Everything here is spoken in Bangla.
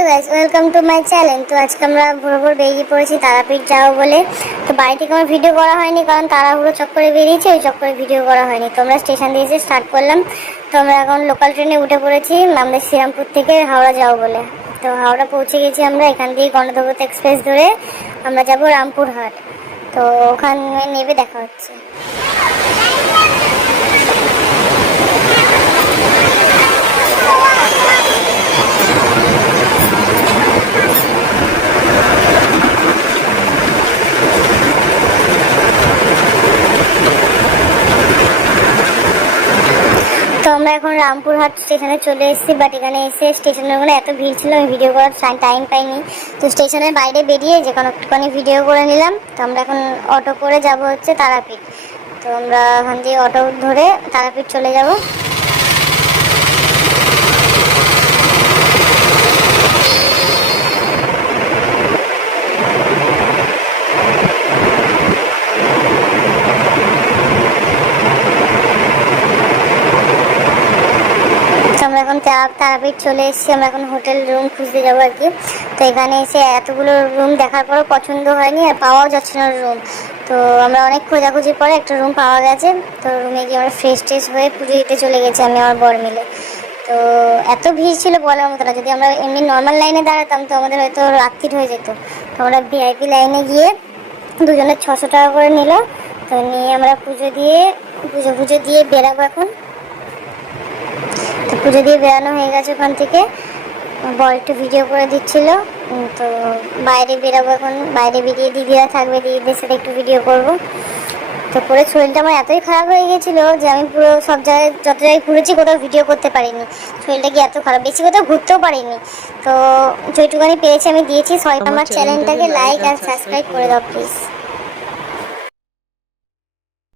Hello guys, welcome to my channel. তো আজকে আমরা ভোর ভোর বেরিয়ে পড়েছি তারাপীঠ যাবো বলে। তো বাড়ি থেকে আমার ভিডিও করা হয়নি, কারণ তাড়াহুড়ো চক্করে বেরিয়েছি, ওই চক্করে ভিডিও করা হয়নি। তো আমরা স্টেশন দিয়ে এসে স্টার্ট করলাম। তো আমরা এখন লোকাল ট্রেনে উঠে পড়েছি আমাদের শ্রীরামপুর থেকে হাওড়া যাবো বলে। তো হাওড়া পৌঁছে গেছি আমরা। এখান দিয়ে গণদেবতা এক্সপ্রেস ধরে আমরা যাব রামপুরহাট। তো ওখানে নেমে দেখা হচ্ছে। তো আমরা এখন রামপুরহাট স্টেশনে চলে এসেছি, বাট এখানে এসে স্টেশনের ওখানে এত ভিড় ছিল, আমি ভিডিও করার টাইম পাইনি। তো স্টেশনের বাইরে বেরিয়ে যে কোনো একটুখানি ভিডিও করে নিলাম। তো আমরা এখন অটো করে যাব হচ্ছে তারাপীঠ। তো আমরা ওখান দিয়ে অটো ধরে তারাপীঠ চলে যাব। আমরা এখন তারাপীঠ চলে এসেছি। আমরা এখন হোটেল রুম খুঁজতে যাবো আর কি। তো এখানে এসে এতগুলো রুম দেখার পরও পছন্দ হয়নি আর পাওয়াও যাচ্ছে না রুম। তো আমরা অনেক খোঁজাখুঁজির পরে একটা রুম পাওয়া গেছে। তো রুমে গিয়ে আমরা ফ্রেশ ট্রেশ হয়ে পুজো দিতে চলে গেছি আমি আমার বর মিলে। তো এত ভিড় ছিল বলার মতো না। যদি আমরা এমনি নর্মাল লাইনে দাঁড়াতাম তো আমাদের হয়তো রাত্রির হয়ে যেত। তো আমরা ভিআইপি লাইনে গিয়ে দুজনের 600 টাকা করে নিল। তো নিয়ে আমরা পুজো দিয়ে বেরাবো এখন। তো পুজো দিয়ে বেরানো হয়ে গেছে ওখান থেকে। বর একটু ভিডিও করে দিচ্ছিল। তো বাইরে বেরাবো এখন। বাইরে বেরিয়ে দিদিরা থাকবে, দিদিদের সাথে একটু ভিডিও করব। তো পরে শরীরটা আমার এতই খারাপ হয়ে গেছিলো যে আমি পুরো সব জায়গায় যত জায়গায় ঘুরেছি কোথাও ভিডিও করতে পারিনি। শরীরটা কি এত খারাপ, বেশি কোথাও ঘুরতেও পারিনি। তো যেটুকুনি পেরেছি আমি দিয়েছি। সবাই আমার চ্যানেলটাকে লাইক আর সাবস্ক্রাইব করে দাও প্লিজ।